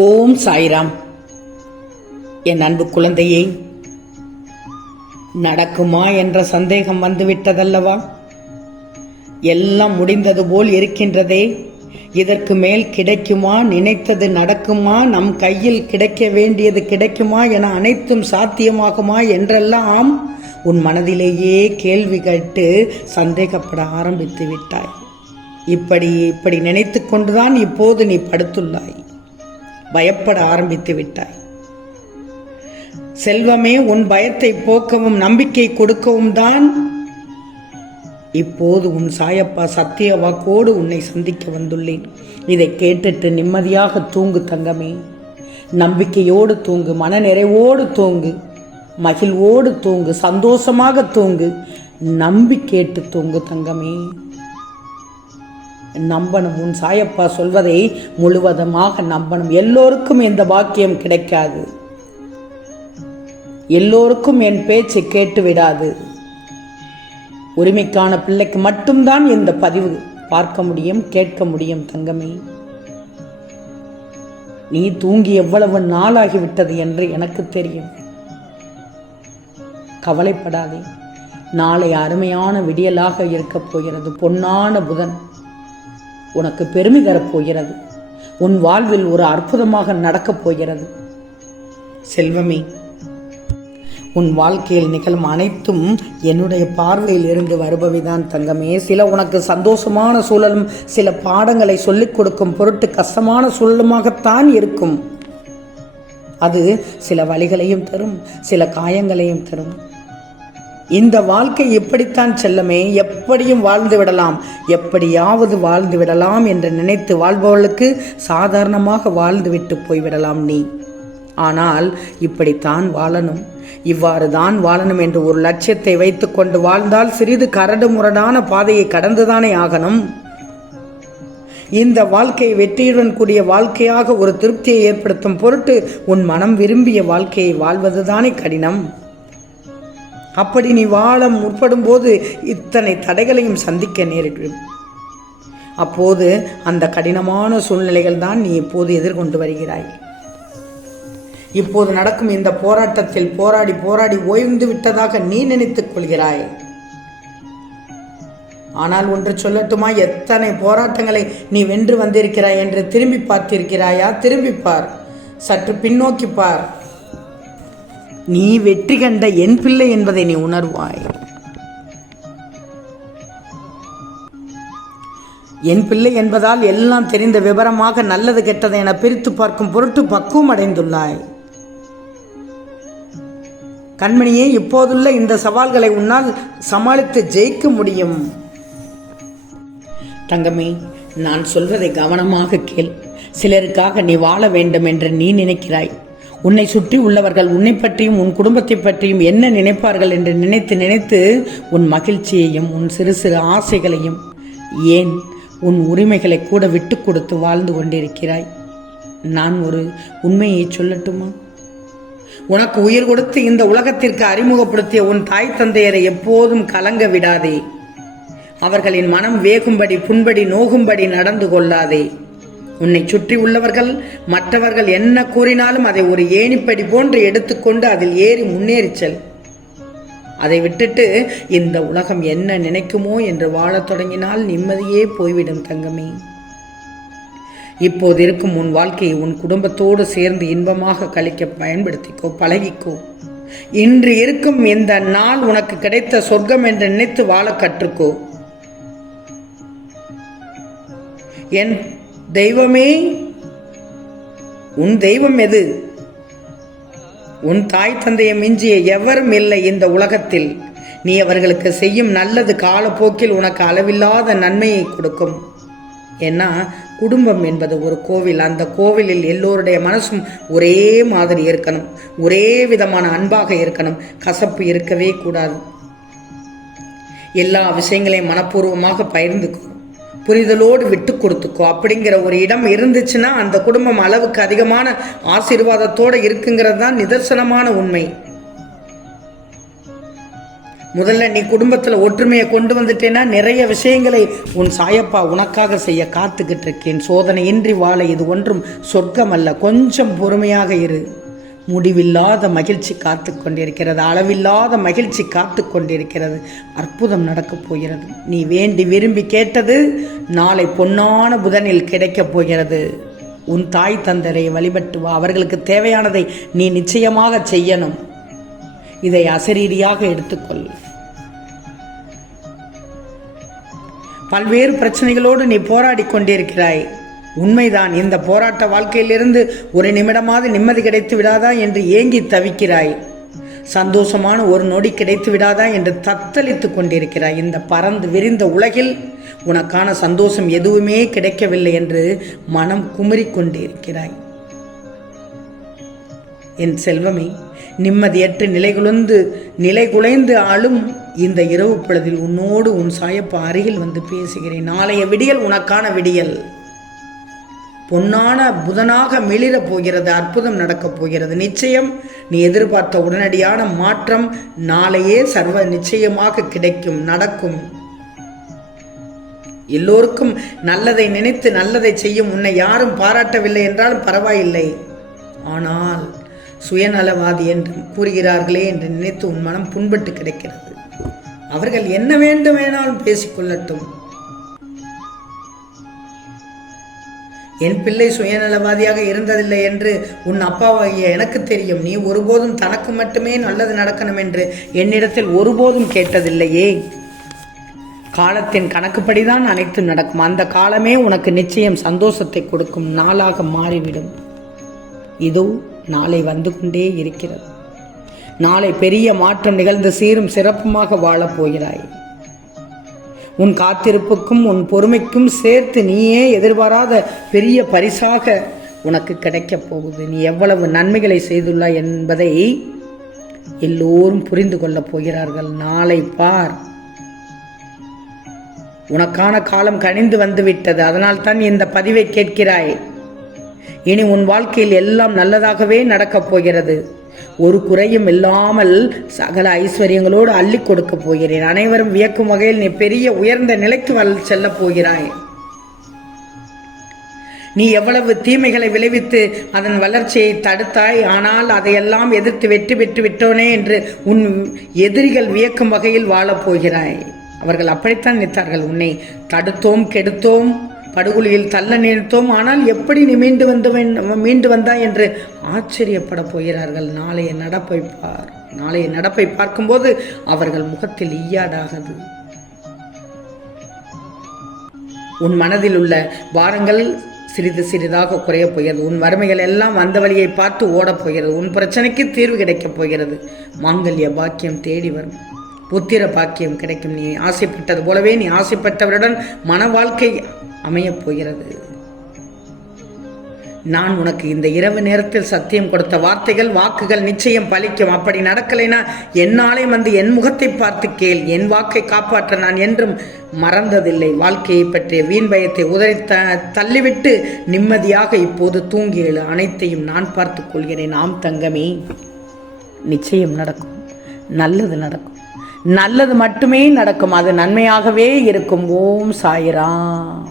ஓம் சாய்ராம். என் அன்பு குழந்தையே, நடக்குமா என்ற சந்தேகம் வந்துவிட்டதல்லவா? எல்லாம் முடிந்தது போல் இருக்கின்றதே, இதற்கு மேல் கிடைக்குமா? நினைத்தது நடக்குமா? நம் கையில் கிடைக்க வேண்டியது கிடைக்குமா என அனைத்தும் சாத்தியமாகுமா என்றெல்லாம் உன் மனதிலேயே கேள்வி கேட்டு சந்தேகப்பட ஆரம்பித்து விட்டாய். இப்படி நினைத்து கொண்டுதான் இப்போது நீ படுத்துள்ளாய். பயப்பட ஆரம்பித்து விட்டாய். செல்வமே, உன் பயத்தை போக்கவும் நம்பிக்கை கொடுக்கவும் தான் இப்போது உன் சாயப்பா சத்திய வாக்கோடு உன்னை சந்திக்க வந்துள்ளேன். இதை கேட்டுட்டு நிம்மதியாக தூங்கு தங்கமே. நம்பிக்கையோடு தூங்கு, மன நிறைவோடு தூங்கு, மகிழ்வோடு தூங்கு, சந்தோஷமாக தூங்கு, நம்பி கேட்டு தூங்கு தங்கமே. நம்பணும், உன் சாயப்பா சொல்வதை முழுவதுமாக நம்பணும். எல்லோருக்கும் இந்த பாக்கியம் கிடைக்காது. எல்லோருக்கும் என் பேச்சை கேட்டு விடாது. உரிமைக்கான பிள்ளைக்கு மட்டும்தான் இந்த பதிவு பார்க்க முடியும், கேட்க முடியும் தங்கமே. நீ தூங்கி எவ்வளவு நாளாகிவிட்டது என்று எனக்கு தெரியும். கவலைப்படாதே. நாளை அருமையான விடியலாக இருக்கப் போகிறது. பொன்னான புதன் உனக்கு பெருமை தரப்போகிறது. உன் வாழ்வில் ஒரு அற்புதமாக நடக்கப் போகிறது. செல்வமே, உன் வாழ்க்கையில் நிகழும் அனைத்தும் என்னுடைய பார்வையில் இருந்து வருபவைதான் தங்கமே. சில உனக்கு சந்தோஷமான சூழலும் சில பாடங்களை சொல்லிக் கொடுக்கும் பொருட்டு கஷ்டமான சூழலுமாகத்தான் இருக்கும். அது சில வழிகளையும் தரும், சில காயங்களையும் தரும். இந்த வாழ்க்கை எப்படித்தான் செல்லமே, எப்படியும் வாழ்ந்து விடலாம், எப்படியாவது வாழ்ந்து விடலாம் என்று நினைத்து வாழ்பவர்களுக்கு சாதாரணமாக வாழ்ந்து விட்டு போய்விடலாம் நீ. ஆனால் இப்படித்தான் வாழணும், இவ்வாறு தான் வாழணும் என்று ஒரு லட்சியத்தை வைத்துக் கொண்டு வாழ்ந்தால் சிறிது கரடு முரடான பாதையை கடந்துதானே ஆகணும். இந்த வாழ்க்கை வெற்றியுடன் கூடிய வாழ்க்கையாக ஒரு திருப்தியை ஏற்படுத்தும் பொருட்டு உன் மனம் விரும்பிய வாழ்க்கையை வாழ்வதுதானே கடினம். அப்படி நீ வாழ முற்படும் போது இத்தனை தடைகளையும் சந்திக்க நேரிடும். அப்போது அந்த கடினமான சூழ்நிலைகள் தான் நீ இப்போது எதிர்கொண்டு வருகிறாய். இப்போது நடக்கும் இந்த போராட்டத்தில் போராடி போராடி ஓய்ந்து விட்டதாக நீ நினைத்துக் கொள்கிறாய். ஆனால் ஒன்று சொல்லட்டுமா, எத்தனை போராட்டங்களை நீ வென்று வந்திருக்கிறாய் என்று திரும்பி பார்த்திருக்கிறாயா? திரும்பி பார், சற்று பின்னோக்கி பார். நீ வெற்றி கண்ட என் பிள்ளை என்பதை நீ உணர்வாய். என் பிள்ளை என்பதால் எல்லாம் தெரிந்த விவரமாக நல்லது கெட்டதை என பிரித்து பார்க்கும் பொருட்டு பக்குவம் அடைந்துள்ளாய். கண்மணியே, இப்போதுள்ள இந்த சவால்களை உன்னால் சமாளித்து ஜெயிக்க முடியும். தங்கமே, நான் சொல்வதை கவனமாக கேள். சிலருக்காக நீ வாழ வேண்டும் என்று நீ நினைக்கிறாய். உன்னை சுற்றி உள்ளவர்கள் உன்னை பற்றியும் உன் குடும்பத்தை பற்றியும் என்ன நினைப்பார்கள் என்று நினைத்து நினைத்து உன் மகிழ்ச்சியையும் உன் சிறு சிறு ஆசைகளையும், ஏன் உன் உரிமைகளை கூட விட்டு கொடுத்து வாழ்ந்து கொண்டிருக்கிறாய். நான் ஒரு உண்மையை சொல்லட்டுமா? உனக்கு உயிர் கொடுத்து இந்த உலகத்திற்கு அறிமுகப்படுத்திய உன் தாய் தந்தையரை எப்போதும் கலங்க விடாதே. அவர்களின் மனம் வேகும்படி புண்படி நோகும்படி நடந்து கொள்ளாதே. உன்னை சுற்றி உள்ளவர்கள் மற்றவர்கள் என்ன கூறினாலும் அதை ஒரு ஏணிப்படி போன்று எடுத்துக்கொண்டு அதில் ஏறி முன்னேறிச் செல். அதை விட்டுட்டு இந்த உலகம் என்ன நினைக்குமோ என்று வாழத் தொடங்கினால் நிம்மதியே போய்விடும் தங்கமே. இப்போது இருக்கும் உன் வாழ்க்கையை உன் குடும்பத்தோடு சேர்ந்து இன்பமாக கழிக்க பயன்படுத்திக்கோ, பழகிக்கோ. இன்று இருக்கும் இந்த நாள் உனக்கு கிடைத்த சொர்க்கம் என்று நினைத்து வாழ கற்றுக்கோ. என் தெய்வமே, உன் தெய்வம் எது? உன் தாய் தந்தையை மிஞ்சிய எவரும் இல்லை இந்த உலகத்தில். நீ அவர்களுக்கு செய்யும் நல்லது காலப்போக்கில் உனக்கு அளவில்லாத நன்மையை கொடுக்கும். ஏன்னா குடும்பம் என்பது ஒரு கோவில். அந்த கோவிலில் எல்லோருடைய மனசும் ஒரே மாதிரி இருக்கணும், ஒரே விதமான அன்பாக இருக்கணும், கசப்பு இருக்கவே கூடாது. எல்லா விஷயங்களையும் மனப்பூர்வமாக பகிர்ந்துக்கோ, புரிதலோடு விட்டு கொடுத்துக்கோ. அப்படிங்கிற ஒரு இடம் இருந்துச்சுன்னா அந்த குடும்பம் அளவுக்கு அதிகமான ஆசீர்வாதத்தோடு இருக்குங்கிறது தான் நிதர்சனமான உண்மை. முதல்ல நீ குடும்பத்தில் ஒற்றுமையை கொண்டு வந்துட்டேன்னா நிறைய விஷயங்களை உன் சாயப்பா உனக்காக செய்ய காத்துக்கிட்டு இருக்கேன். சோதனையின்றி வாழ இது ஒன்றும் சொர்க்கம் அல்ல. கொஞ்சம் பொறுமையாக இரு. முடிவில்லாத மகிழ்ச்சி காத்து கொண்டிருக்கிறது. அளவில்லாத மகிழ்ச்சி காத்து கொண்டிருக்கிறது. அற்புதம் நடக்கப் போகிறது. நீ வேண்டி விரும்பி கேட்டது நாளை பொன்னான புதனில் கிடைக்கப் போகிறது. உன் தாய் தந்தரை வழிபட்டு வா. அவர்களுக்கு தேவையானதை நீ நிச்சயமாக செய்யணும். இதை அசரீரியாக எடுத்துக்கொள். பல்வேறு பிரச்சனைகளோடு நீ போராடி கொண்டிருக்கிறாய். உண்மைதான். இந்த போராட்ட வாழ்க்கையிலிருந்து ஒரு நிமிடமாவது நிம்மதி கிடைத்து விடாதா என்று ஏங்கி தவிக்கிறாய். சந்தோஷமான ஒரு நொடி கிடைத்து விடாதா என்று தத்தளித்து கொண்டிருக்கிறாய். இந்த பறந்து விரிந்த உலகில் உனக்கான சந்தோஷம் எதுவுமே கிடைக்கவில்லை என்று மனம் குமரிக்கொண்டிருக்கிறாய். என் செல்வமே, நிம்மதியற்று நிலைகுலைந்து ஆளும் இந்த இரவு பொழுதில் உன்னோடு உன் சாயப்பா அருகில் வந்து பேசுகிறேன். நாளைய விடியல் உனக்கான விடியல். பொன்னான புதனாக மிளிரப் போகிறது. அற்புதம் நடக்கப் போகிறது. நிச்சயம் நீ எதிர்பார்த்த உடனடியான மாற்றம் நாளையே சர்வ நிச்சயமாக கிடைக்கும், நடக்கும். எல்லோருக்கும் நல்லதை நினைத்து நல்லதை செய்யும் உன்னை யாரும் பாராட்டவில்லை என்றாலும் பரவாயில்லை. ஆனால் சுயநலவாதி என்று கூறுகிறார்களே என்று நினைத்து உன் மனம் புண்பட்டு கிடக்கிறது. அவர்கள் என்ன வேண்டுமானாலும் பேசிக்கொள்ளட்டும். என் பிள்ளை சுயநலவாதியாக இருந்ததில்லை என்று உன் அப்பாவாகிய எனக்கு தெரியும். நீ ஒருபோதும் தனக்கு மட்டுமே நல்லது நடக்கணும் என்று என்னிடத்தில் ஒருபோதும் கேட்டதில்லையே. காலத்தின் கணக்குப்படிதான் அனைத்தும் நடக்கும். அந்த காலமே உனக்கு நிச்சயம் சந்தோஷத்தை கொடுக்கும் நாளாக மாறிவிடும். இதோ நாளை வந்து கொண்டே இருக்கிறது. நாளை பெரிய மாற்றம் நிகழ்ந்து சீரும் சிறப்புமாக வாழப் போகிறாய். உன் காத்திருப்புக்கும் உன் பொறுமைக்கும் சேர்த்து நீயே எதிர்பாராத பெரிய பரிசாக உனக்கு கிடைக்கப் போகுது. நீ எவ்வளவு நன்மைகளை செய்துள்ளாய் என்பதை எல்லோரும் புரிந்து கொள்ளப் போகிறார்கள். நாளை பார். உனக்கான காலம் கனிந்து வந்துவிட்டது. அதனால் தான் இந்த பதிவை கேட்கிறாய். இனி உன் வாழ்க்கையில் எல்லாம் நல்லதாகவே நடக்கப் போகிறது. ஒரு குறையும் இல்லாமல் சகல ஐஸ்வர்யங்களோடு அள்ளி கொடுக்க போகிறேன். அனைவரும் வியக்கும் வகையில் நீ பெரிய உயர்ந்த நிலைக்கு செல்ல போகிறாய். நீ எவ்வளவு தீமைகளை விளைவித்து அதன் வளர்ச்சியை தடுத்தாய். ஆனால் அதையெல்லாம் எதிர்த்து வெற்றி பெற்று விட்டோனே என்று உன் எதிரிகள் வியக்கும் வகையில் வாழப் போகிறாய். அவர்கள் அப்படித்தான் நினைத்தார்கள். உன்னை தடுத்தோம், கெடுத்தோம், படுகொலியில் தள்ள நினைத்தோம். ஆனால் எப்படி நீ மீண்டு வந்தாய் என்று ஆச்சரியப்பட போகிறார்கள். நாளைய நடப்பை பார்க்கும்போது அவர்கள் முகத்தில் ஈயாடாகது. உன் மனதில் உள்ள பாரங்கள் சிறிது சிறிதாக குறையப் போகிறது. உன் வறுமைகள் எல்லாம் அந்த வழியை பார்த்து ஓடப் போகிறது. உன் பிரச்சனைக்கு தீர்வு கிடைக்கப் போகிறது. மாங்கல்ய பாக்கியம் தேடி வரும். புத்திர பாக்கியம் கிடைக்கும். நீ ஆசைப்பட்டது போலவே நீ ஆசைப்பட்டவருடன் மன வாழ்க்கை அமையப் போகிறது. நான் உனக்கு இந்த இரவு நேரத்தில் சத்தியம் கொடுத்த வாக்குகள் நிச்சயம் பலிக்கும். அப்படி நடக்கலைனா என்னாலே வந்து என் முகத்தை பார்த்து கேள். என் வாக்கை காப்பாற்ற நான் என்றும் மறந்ததில்லை. வாழ்க்கையை பற்றிய வீண் பயத்தை உதறி தள்ளிவிட்டு நிம்மதியாக இப்போது தூங்கி எழு. அனைத்தையும் நான் பார்த்துக் கொள்கிறேன். ஆம் தங்கமே, நிச்சயம் நடக்கும். நல்லது நடக்கும். நல்லது மட்டுமே நடக்கும். அது நன்மையாகவே இருக்கும். ஓம் சாய்ராம்.